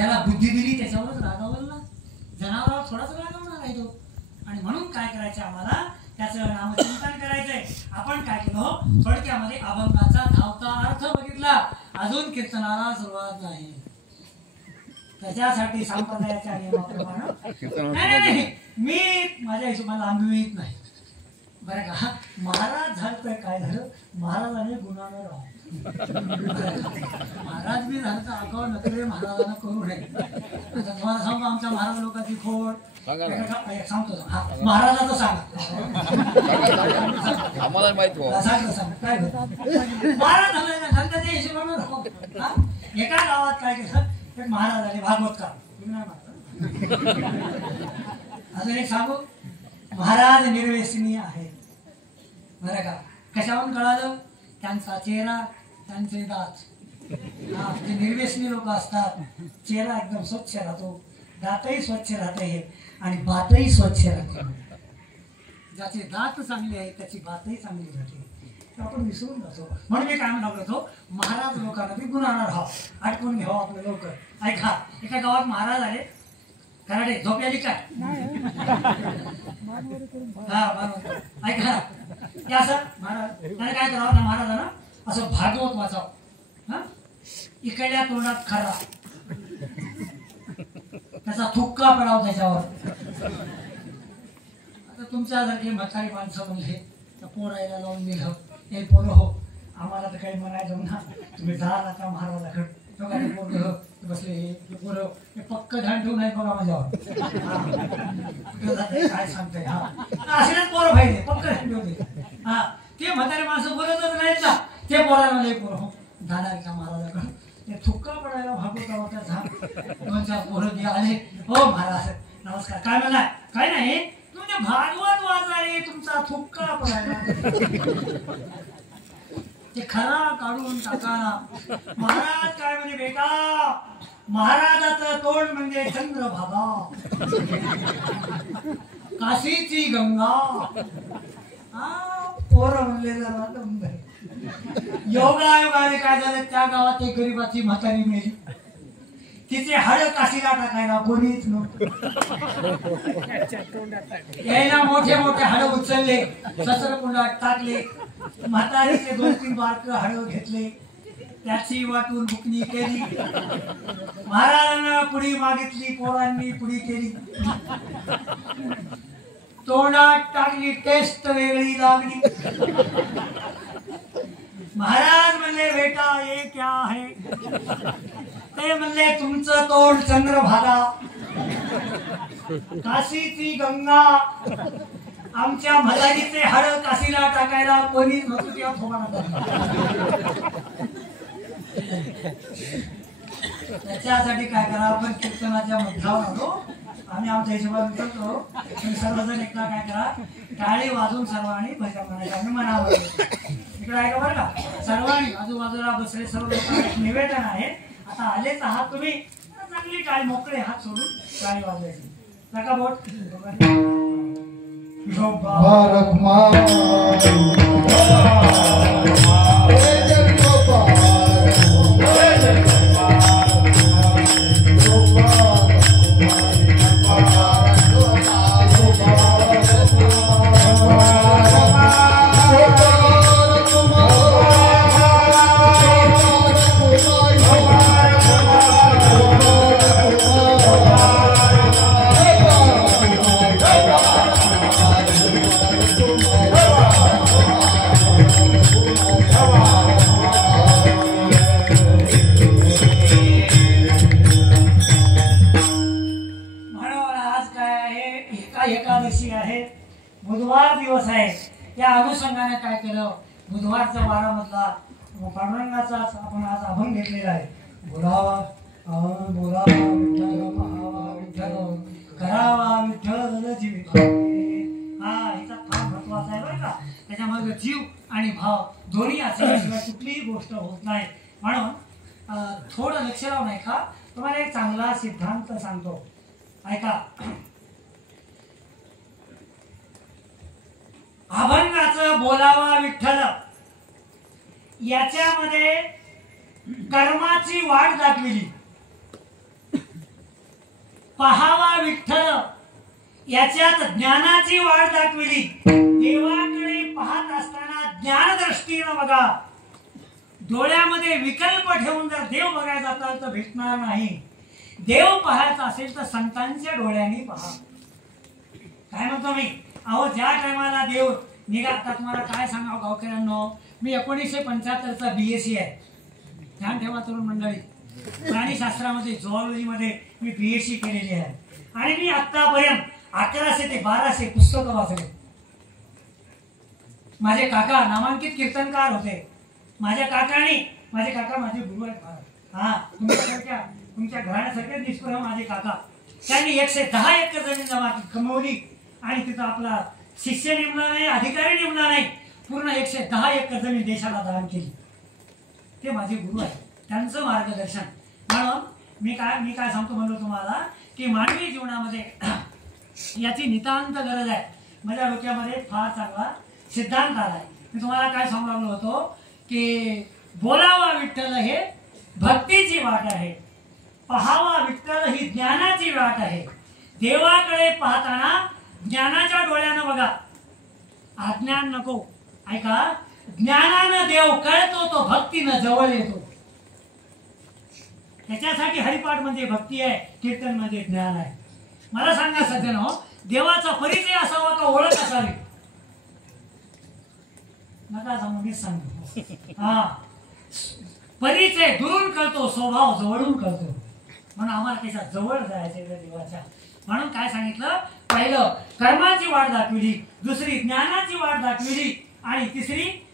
ज्याला बुद्धी दिली त्याच्यावरच रागावल ना, जनावरावर थोडाच रागवणार आहे तो. आणि म्हणून काय करायचं आम्हाला, त्याचं नामचिंतन करायचंय. आपण काय केलं, थोडक्यामध्ये अभंगाचा धावता अर्थ बघितला, अजून कीर्तनाला सुरुवात नाही. त्याच्यासाठी संप्रदायाच्या नियमाप्रमाणे नाही, मी माझ्या हिशोबाला अनुभवीत नाही बरं का. महाराज झालं तर काय झालं, महाराजाने गुणानं राहू, महाराज बी झालं तर आगाव नकरे महाराजांना करू नये. आता तुम्हाला सांगू आमच्या महाराज लोकांची खोड सांगतो, महाराजाचं सांगा आम्हाला माहित काय महाराज झालं त्याच्या हिशोबानं राहू. एका गावात काय केलं, एक महाराज आले भागवतकार. अजून एक सांगू, महाराज निर्व्यसनी आहे बरं का. कशावरून कळालं, त्यांचा चेहरा, त्यांचे दात. जे निर्व्यसनी लोक असतात, चेहरा एकदम स्वच्छ राहतो, दातही स्वच्छ राहते आणि बातही स्वच्छ राहते. ज्याचे दात चांगले आहेत त्याची बातही चांगली राहते. आपण विसरून जातो. म्हणून मी काय म्हणत होतो, महाराज लोकांना बी गुणांना राहावं, आटकून घ्यावं आपलं लवकर. ऐका, एका गावात महाराज आले, कराडे झोप आली काय, ऐका की असं महाराज त्याने काय करावं ना, महाराजांना असं भागवत वाचावं. इकडल्या तोंडात खरा, त्याचा थुक्का पडावं त्याच्यावर. आता तुमच्यासारखे म्हातारी माणसं म्हणले तर पोरायला लावून दिलं, हे पोरं हो आम्हाला तर काही म्हणायचं ना, तुम्ही जा का महाराजाकडे. पोरं बसले, हे पोरं हे पक्क ध्यान ठेवून आहे बघा माझ्यावर, काय सांगताय. असेच पोरं पाहिजे, पक्क ध्यान ठेवते. हा, ते म्हातारी माणसं बोलतच नाहीत ना, ते पोराला म्हणले पोरं हो जाणार का महाराजाकडे. ते थुक्का पडायला भागवता होता झाड, दोन चार पोरं जे आले, हो महाराज नमस्कार, काय म्हणा, काय नाही तुमचे भागवत वाचारे, तुमचा थुक्का पडायला ते खरा काढून टाकाना. महाराज काय म्हणजे बेटा, महाराजाचं तोंड म्हणजे चंद्रभागा, काशीची गंगा. पोरं म्हणले जरा योगायोगाने काय झालं, त्या गावात एक गरीबाची म्हातारी मेली, तिचे हाड काशीला टाकायला कोणीच नव्हतं. यायला मोठे मोठे हाड उचलले, ससरकुंडात टाकले, म्हातारीचे 2-3 बारक हाड घेतले, त्याची वाटून बुकणी केली. महाराजांना पुडी मागितली, पोरांनी पुडी केली, तोंडात टाकली, टेस्ट वेगळी लागली. महाराज म्हणले बेटा ये क्या है, ते म्हणले तुमचं तोंड चंद्रभागा, काशीची गंगा, आमच्या म्हातारीचे हाड काशीला टाकायला कोणीच नव्हतं. तेव्हा थोडा त्याच्यासाठी काय करा, आपण कीर्तनाच्या मध्यावर आलो, आम्ही आमच्या हिशोबाने करतो, सर्वजण एकदा काय करा, टाळी वाजून सर्वांनी भजन म्हणायचं. आम्ही म्हणावं इकडे आहे का बरं का, सर्वांनी आजूबाजूला बसले सर्व लोक निवेदन आहे, आता आलेच आहात तुम्ही, चांगली टाळी, मोकळे हात सोडून टाळी वाजवायची. नका बोट एकादशी आहे, बुधवार दिवस आहे. त्या अनुषंगाने काय केलं, बुधवारचा वारामधला पांडुरंगाचा आपण आज अभंग घेतलेला आहे. बोलावा बोलावा विठ्ठल, महावा विठ्ठल, करावा विठ्ठल जीवित. हा हिचा फार महत्वाचा आहे बरं का. त्याच्यामध्ये जीव आणि भाव दोन्ही असल्याशिवाय कुठलीही गोष्ट होत नाही. म्हणून थोडं लक्ष लावून ऐका, तुम्हाला एक चांगला सिद्धांत सांगतो, ऐका. अभंगाचं बोलावा विठ्ठल याच्यामध्ये कर्माची वाट दाखविली. पहावा विठ्ठल याच्यात ज्ञानाची वाट दाखविली. देवाकडे पाहत असताना ज्ञानदृष्टीनं बघा. डोळ्यामध्ये विकल्प ठेवून जर देव बघायचा असेल तर भेटणार नाही. देव पाहायचा असेल तर संतांच्या डोळ्यांनी पहा. काय म्हणतो मी, अहो ज्या टायमाला देव निघा. आता तुम्हाला काय सांगावं गावकऱ्यांनो, मी 1975चा BSc आहे. ध्यान ठेवा तरुण मंडळी. प्राणीशास्त्रामध्ये झुऑलॉजीमध्ये मी BSc केलेली आहे. आणि मी आतापर्यंत 1100 ते 1200 पुस्तकं वाचले. माझे काका नामांकित कीर्तनकार होते. माझे काका माझे गुरु आहेत महाराज. हा, तुमच्या घराण्यासारखेच निष्प्रह माझे काका. त्यांनी 110 एकर जमीन जमा कमवली आणि तिथं आपला शिष्य नेमला नाही, अधिकारी नेमला नाही, पूर्ण 110 एकर जमीन देशाला दान केली. ते माझे गुरु आहेत. त्यांचं मार्गदर्शन. म्हणून मी काय सांगतो म्हणलो तुम्हाला की मानवी जीवनामध्ये याची नितांत गरज आहे. माझ्या डोक्यामध्ये फार चांगला सिद्धांत आलाय. मी तुम्हाला काय सांगू लागलो होतो की बोलावा विठ्ठल हे भक्तीची वाट आहे. पहावा विठ्ठल ही ज्ञानाची वाट आहे. देवाकडे पाहताना ज्ञानाच्या डोळ्यानं बघा. अज्ञान नको. ऐका, ज्ञानानं देव कळतो तो भक्तीनं जवळ येतो. त्याच्यासाठी हरिपाठ म्हणजे भक्ती आहे, कीर्तन म्हणजे ज्ञान आहे. मला सांगा सज्जनो, देवाचा परिचय असावा का ओळख असावी? नका सांगू, मीच सांगतो. हा, परिचय दुरून कळतो, स्वभाव जवळून कळतो. म्हणून आम्हाला त्याच्या जवळ जायचे देवाच्या. म्हणून काय सांगितलं, पहिलं कर्माची वाट दाखविली, दुसरी ज्ञानाची वाट दाखविली आणि तिसरी